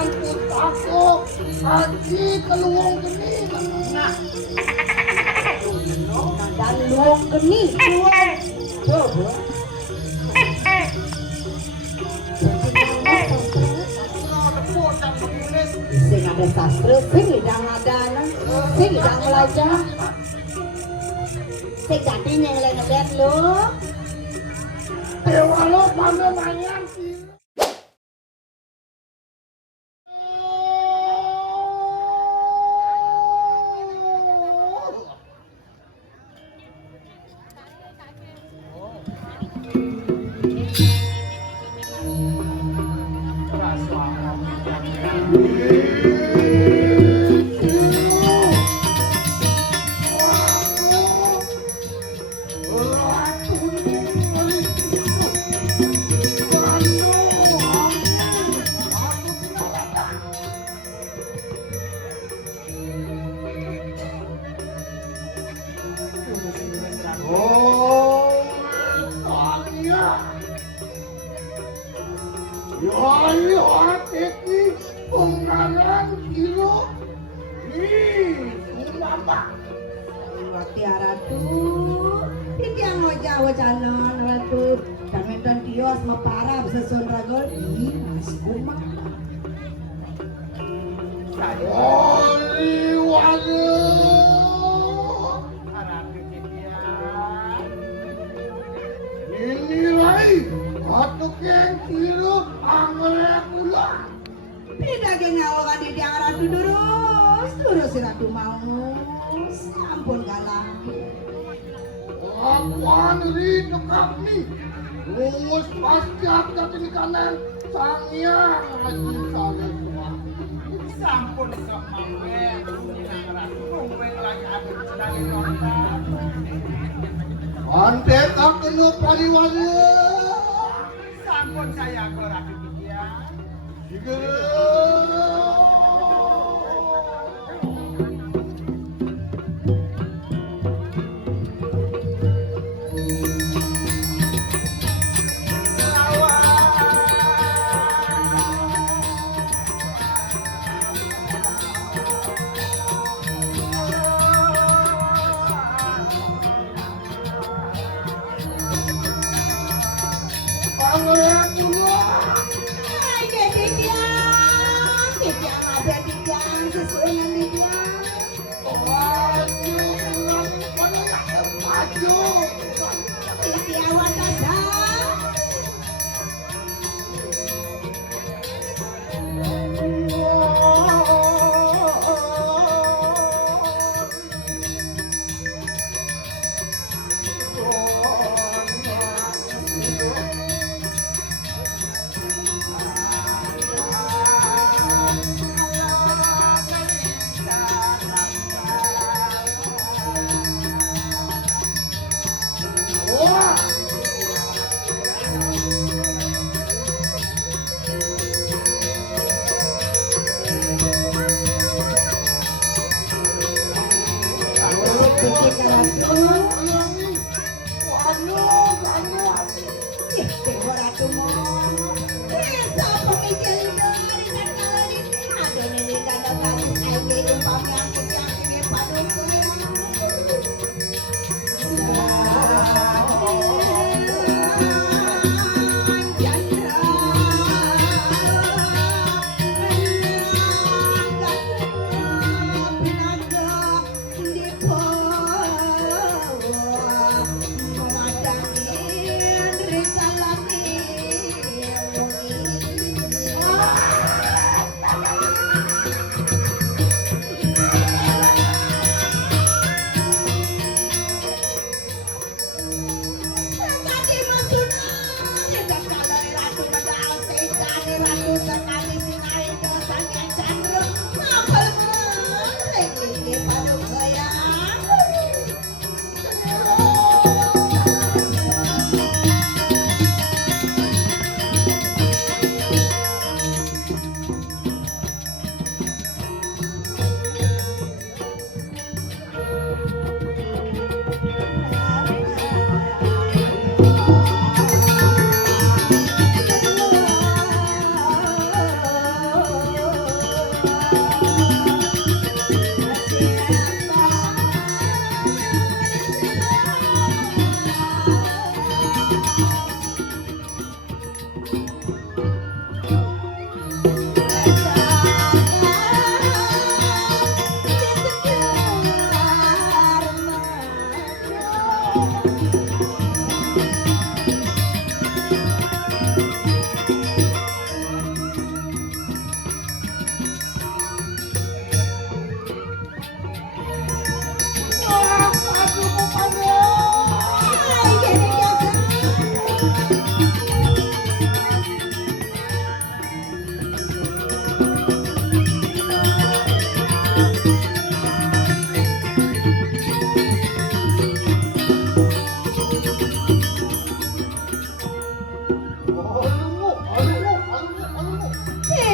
aku haji keluang geni nah dan luang geni coba sing ada sastra sing idang adana sing idang belajar sing jadi ngeleng-ngeleng lo dewa lo mana nanyang sih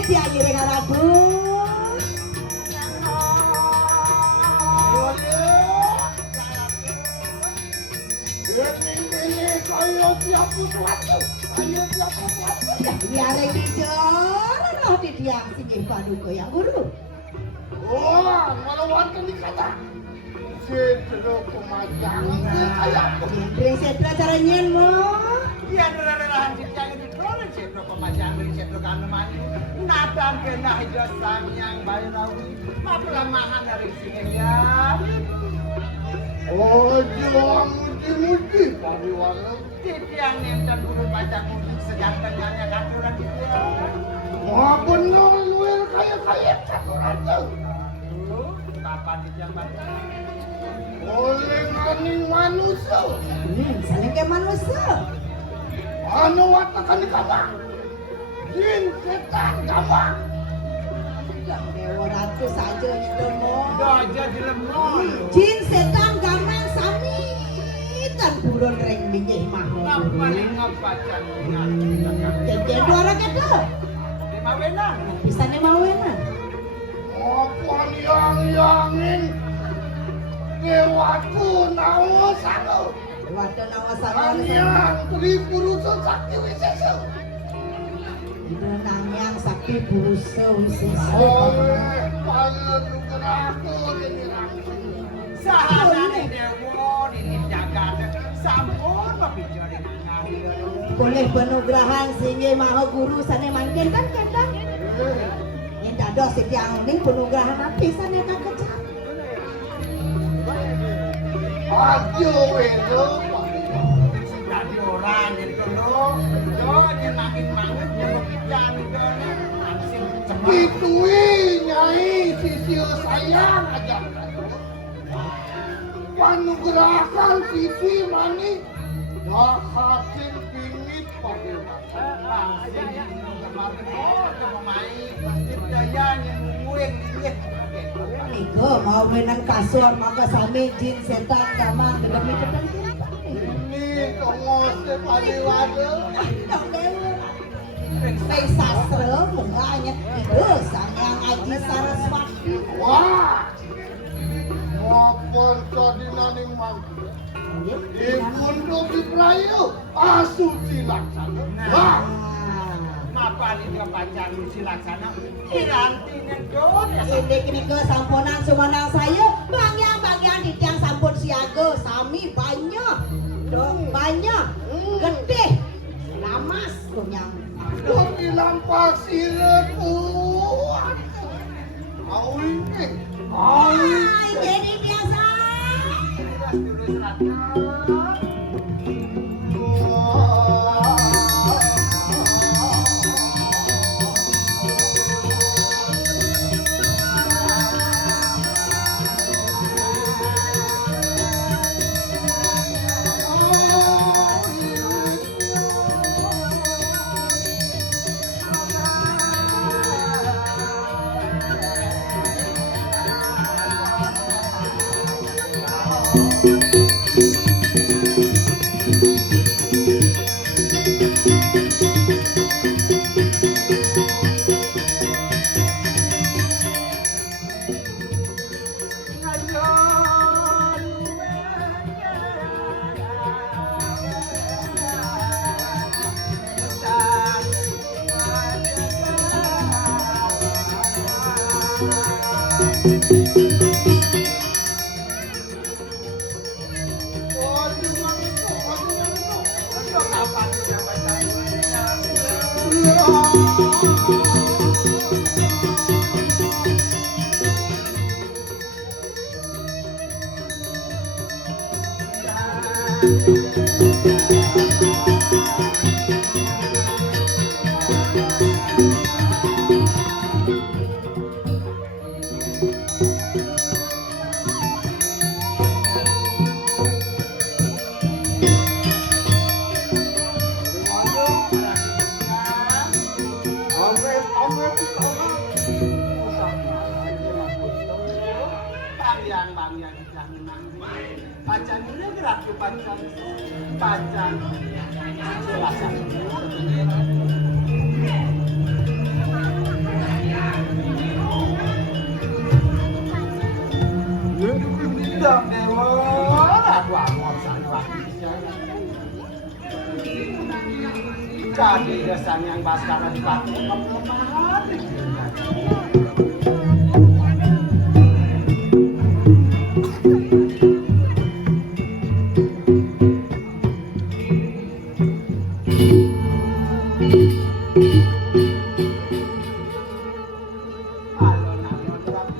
diayi ring Ratu. Ayo tiap sesuatu. Ya ring dijor roh didiang sing paduka yang guru. Oh, malah wonten dikata. Cedro pemajangan kayak Ring sedra cara nyen mo. Iya rara-rarahan yang didorong cedro pemajangan cedro kaneman. Natan kena hijau yang bayrawi. Mapramahan dari sini ya. oh, juang muji-muji pariwana. Titiang yang guru baca musik sejantannya katuran dia. Wah bener luar kaya katuran tuh. Dulu kapan titiang baca? Oleh nganing manusia. Saling ke manusia. Anu watakan di kamar. Jin setan kamar. Dewa Ratu saja itu mo. Gajah di lemon. Jin setan gaman sami tan buron ring minggih mah. Ngapa nih ngapacan? Jadi dua orang itu. Lima wenan. Bisa nih mau enak. Apa yang dewaku nawa sanu. Wadah nawasan Anyang Tripurusha Sakti Wisesa. itu nanyang sakti burusa wisesa. Oleh pangenugraku jenirang. Sahana dewo di jagat sampun mapijari ngari. Boleh penugrahan singgih maha guru sane mangkin kan kendang. Yang dados setiang ning penugrahan api sane tak kecap. Ajo wedo. Dadi orang jadi kalau yo nyenangin banget yo pijan langsung cepat. Itui nyai sisio sayang aja. Panugrahan sisi mani. Dahatin pingit pakai. Iko mau menang kasur maka sami jin setan gamang demi ketang Ini tongose pariwada. Sai sastra munganya itu Sangyang Aji Saraswati. Wah. Maupun kodinaning mangku. Ibundo Bibrayu asuci laksana. Wah. Mapa ini pacar Lucy Laksana irantinya dong. Ini kini ke samponan sumanang saya bagian di tiang sampun siaga sami banyak dong banyak gede lamas kunyang Doki lampas sireku. Awi nih. Awi. jadi biasa Sang Hyang Baskara Dipati kelemahan. Alon-alon rapi.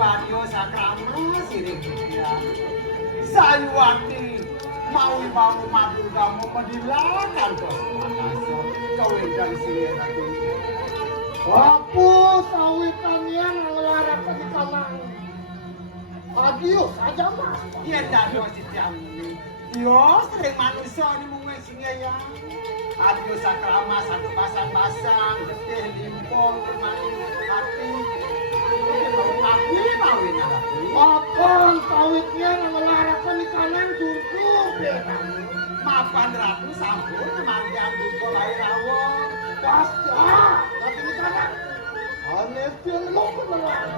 adio sakrama sirik dia. Sayuwati mau madu kamu mendilakan kos makaso. Kau dan sini lagi. Aku sawitan yang ngelarang ke kanan. Adios aja mas. Dia dado si Jamni. Yo sering manusia ini mungkin singa ya. Adio sakrama satu pasang-pasang, getih limpong, kemari hati. Tapi mau ini Apa sawitnya ngelarang ke kanan dulu. Mapan ratu sambut manjang duko lahir awon. Pasti tapi di kanan. Anestin lo kenalan.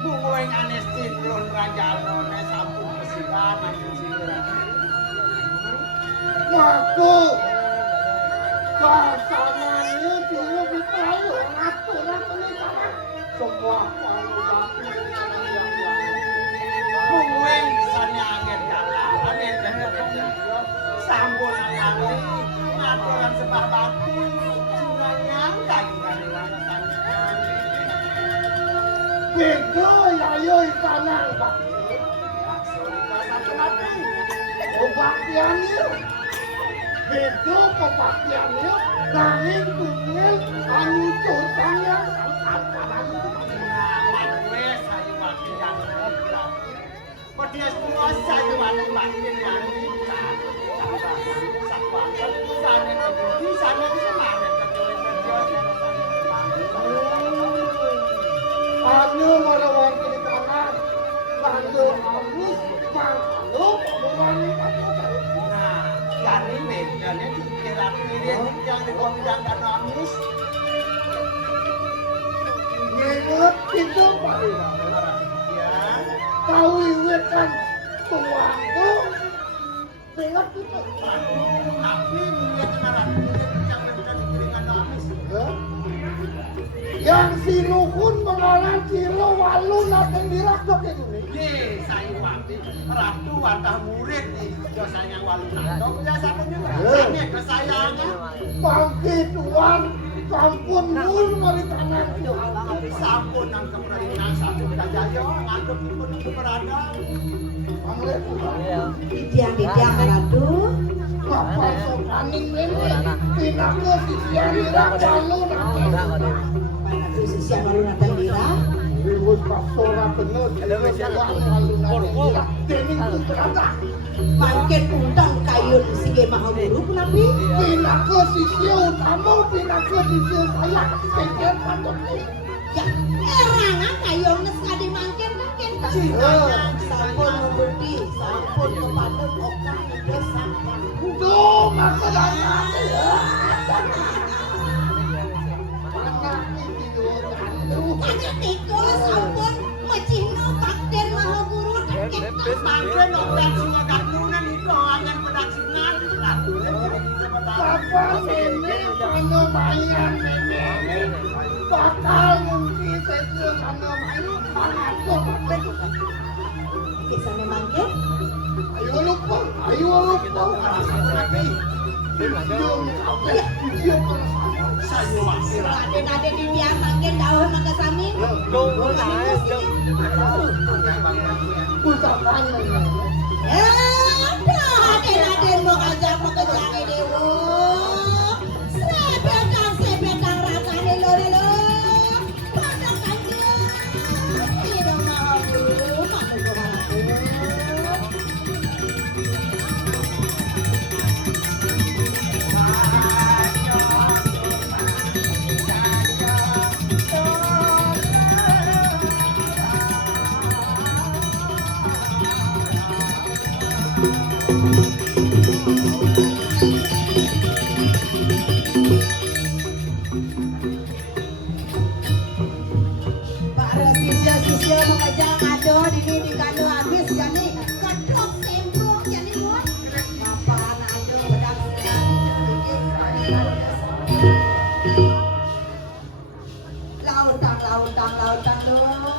Mungkin anestin belum rajalo ne sambut pesiran anjing siran. Waktu pasangannya dulu ditayo ngaturan ke kanan. Semua kalau jatuh di kanan yang Mungkin misalnya angin jalan dan sambut kali ngaturan sebab batu sunanya kayu dari lantasan. Bego ya yo kanan pak. Satu lagi. Kebaktiannya bego kebaktiannya nanging tunggal anu cotanya angkat kanan. Dia semua saya wali batin yang bisa sana ke sana semangat anu melawan ke kanan bantu halus bantu melawan nah jadi bedanya kira-kira yang dikomandangkan Amis nginget itu pak tahu iwetan tuangku ingat itu tapi melihat narasi yang berbeda dengan Amis yang sinukun mengalah ciro walu naten dirakot itu nih ye saya waktu ratu watah murid nih dosanya walu nato biasa juga ini kesayangan bangki tuan sampun mul mari kanan sampun nang kemerintah satu kajayo ngadep pun berada Didiang ratu. kapal sopaning ini pinake sisian irak walu naten Ratu sisian walu naten dira. Iwus pasora bener walu naten irak dening putrata Mangken undang kayun sige mahaburu kunapi. pinake sisio utama pinake sisio saya kecer patut Ya erangan kayun nes kadi mangken mangken sampun membudi sampun kepada oka desa. Duh, masalahnya anak itu Aja tiko sampun macino pakden mahaburu kakek mangke nongkrong semua gadunan itu akan pedaksinan ratu Papa ini mana mayan ini bakal mungkin saya sana main pangaso Kisah memangken ayo lupa lagi video saya waktu Raden-raden di biar mangken dawuh mangga sami. usapan Raden-raden mau ngajak pekerjaan dewa. Sebekan rasane lho. Padang kanjeng. Tidak mau manunggu harapku. Para sisya-sisya mengajak ado di kado habis jadi kedok semprong jadi buat mapan ado bedak lautan loh.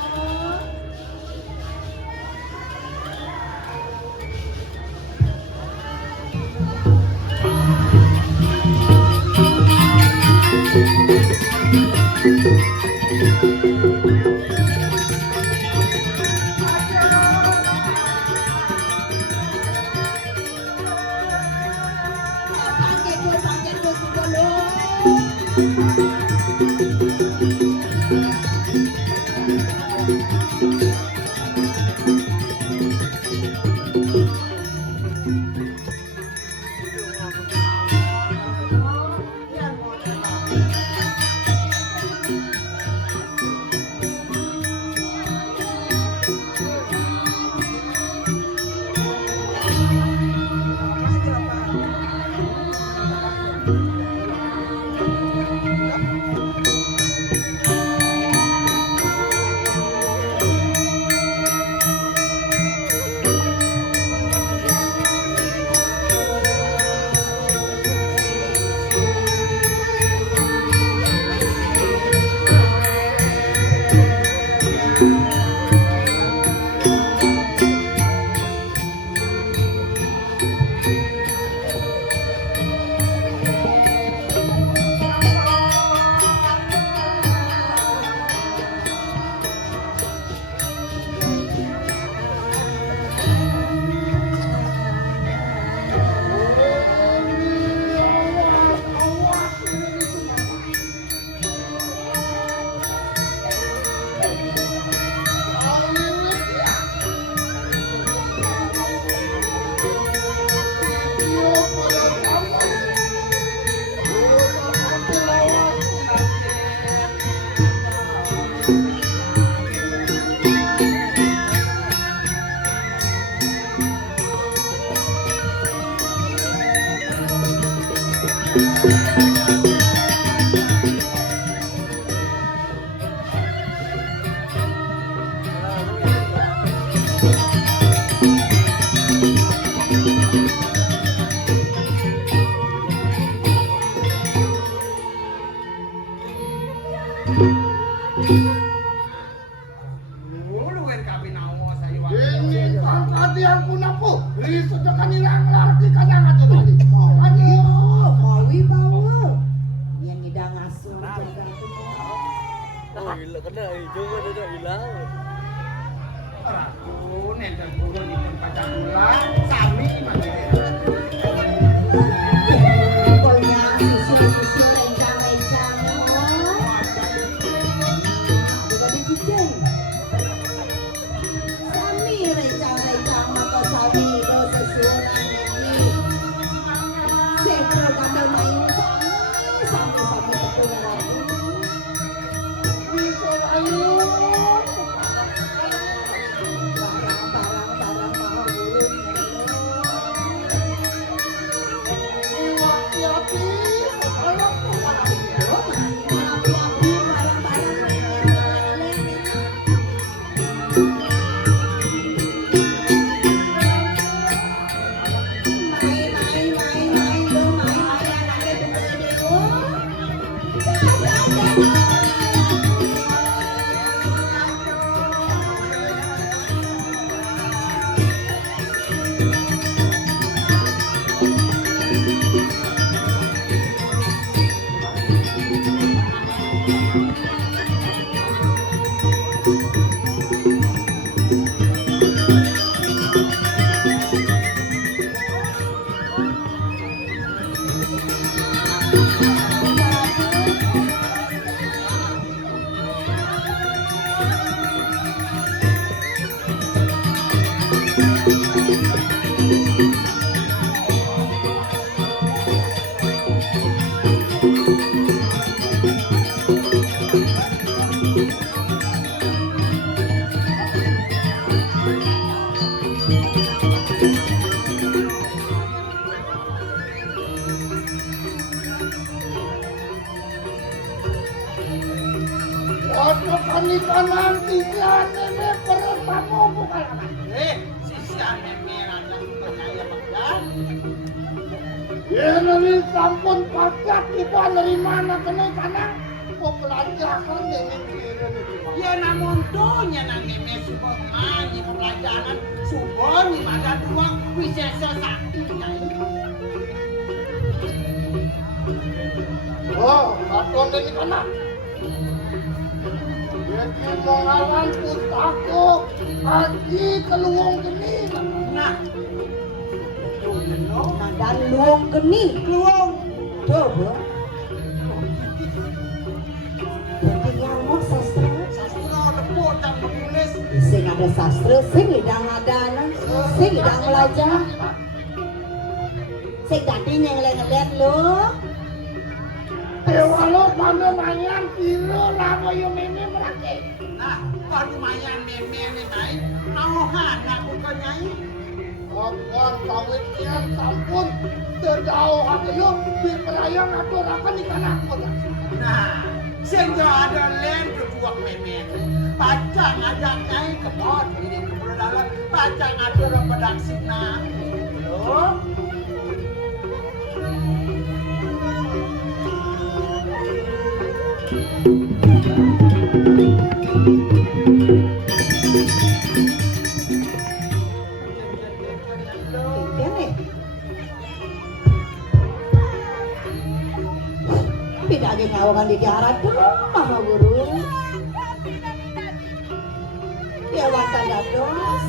Luwen kami nawa sayo. Ini kan tadi aku napu. Riso jangan hilang lagi kadang aja tadi. Aduh. Mawi bawa. Yang hidang asuh jaga Oh, gila kena juga dia hilang. Aku nendang burung di tempat ulang sami mati. pokoknya susul rencang-rencang juga dicicing sami rencang-rencang maka sami do sesuran ini sepro kandang main sami tekunan aku Riso ayo. barang-barang mau burung Hati-hati. Kalau aku Ojo kanita nanti nene pertama bukan apa. Sisa memeran yang percaya pegang. Ya nanti sampun pakat kita dari mana kena tanah. Kok pelajaran dengan kira Ya namun donya nanti mesubah mani pelajaran subon di badan ruang wisesa sakti. Oh, baton dari kana. Jadi mengawan pustako haji keluang geni. Nah, dan luang geni luang coba jadi yang mau sastra ada sastra sing lidang adanan sing lidang belajar sing tadi ngeliat lo Dewa lo pada mayan kira lama yang meme merake. Nah, kalau lumayan meme main, nauhan aku kau nyai. Kawan kawitnya sampun terjauh ayo di perayaan atau akan ikan aku. Nah, sehingga ada lain berbuah meme. Pacang ada nyai kebon ini kebun dalam. Pacang ada orang pedang sinang. Loh. tidak ngawakan di darat rumah guru ya watan dados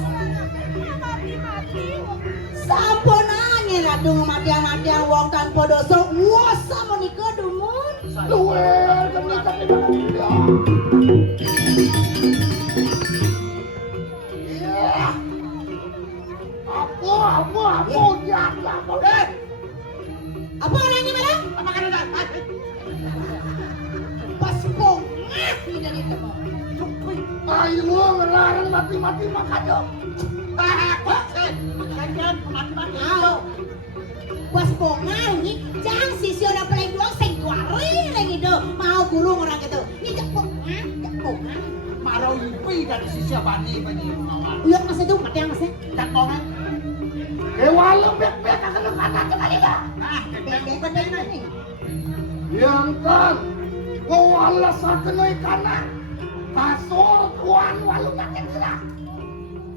sampun angin adung matian-matian wong tanpa dosa wasa menika dumun Luwe demi kami dia. Iya. Apa jaga apa deh? apa orangnya madam? Apa kan ada? Pas bongah tidak itu mau Ayo ngelarang mati-mati makanya. Kok sih? Kan mati-mati. pas bongah ini jangan sisi orang paling dua sing duari lagi do mau guru orang gitu ini jak bongah Marau ipi dari sisi bani mawar. iya mas itu mati yang mas Tak kongan. Dewa lo bek-bek akan kata sekali dah. Nah, benda ini. Yang kan wala sakenoi kana kasor tuan walu naken gerak.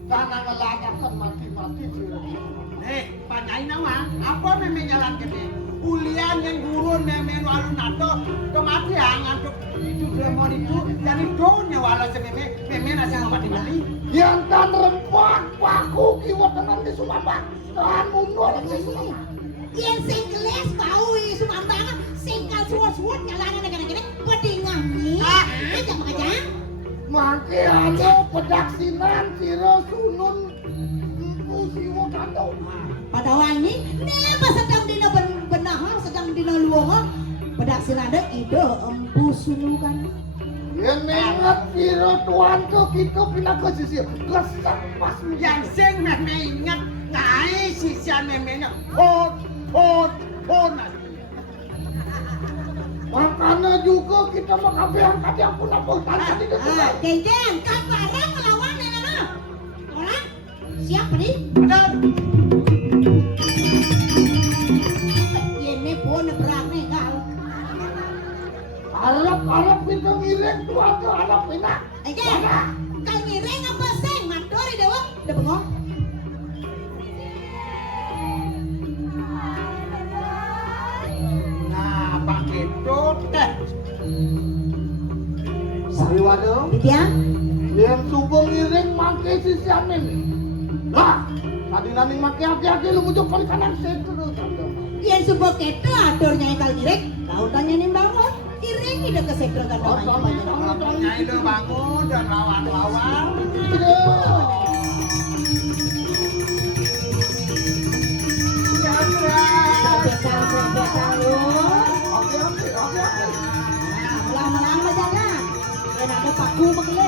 Karena ngeladakan mati-mati sih. Panyain nama, apa meme jalan gede? Ulian yang gurun meme walu nato kematian untuk itu glemon itu jadi donya walau meme nasi mati-mati. Yang kan rempak paku kiwa tenan di Sumambang. Tahan mundur di Sumambang. yang sing geles bau sumambangan sing kal suwut-suwut nyalana negara-negara pedingah nih aja aja Mangke ada pedaksinan siro sunun musiwo kandau. pada wangi neba sedang dina benah sedang dina luang pedaksi nada ide empu sulukan Yang mengat siro tuan ke kita pindah ke sisi kesak pas Yang sing meme ingat naik sisian memenya pon makanya juga kita mengkabe angkat yang pun apa tadi itu. Deden kan barang melawan nenek orang siap nih Ada ini pun berang nih kal Arab pintu ngiring tua ke Arab pindah. Deden kal ngiring apa seng mandori dewa udah bengong Nah, pakai teh. Sariwado Ditya yang subung ngiring mangke sisi amin. Lah, tadi nani mangke aki-aki lu mujuk kali kanan setu terus. yang sebuah keto aturnya kal ngiring kau tanya nih bangun ngiring tidak kesekretan namanya Nyai lu bangun dan lawan-lawan. Sebekan lu Oke. melang-melang aja lah dan ada paku pakai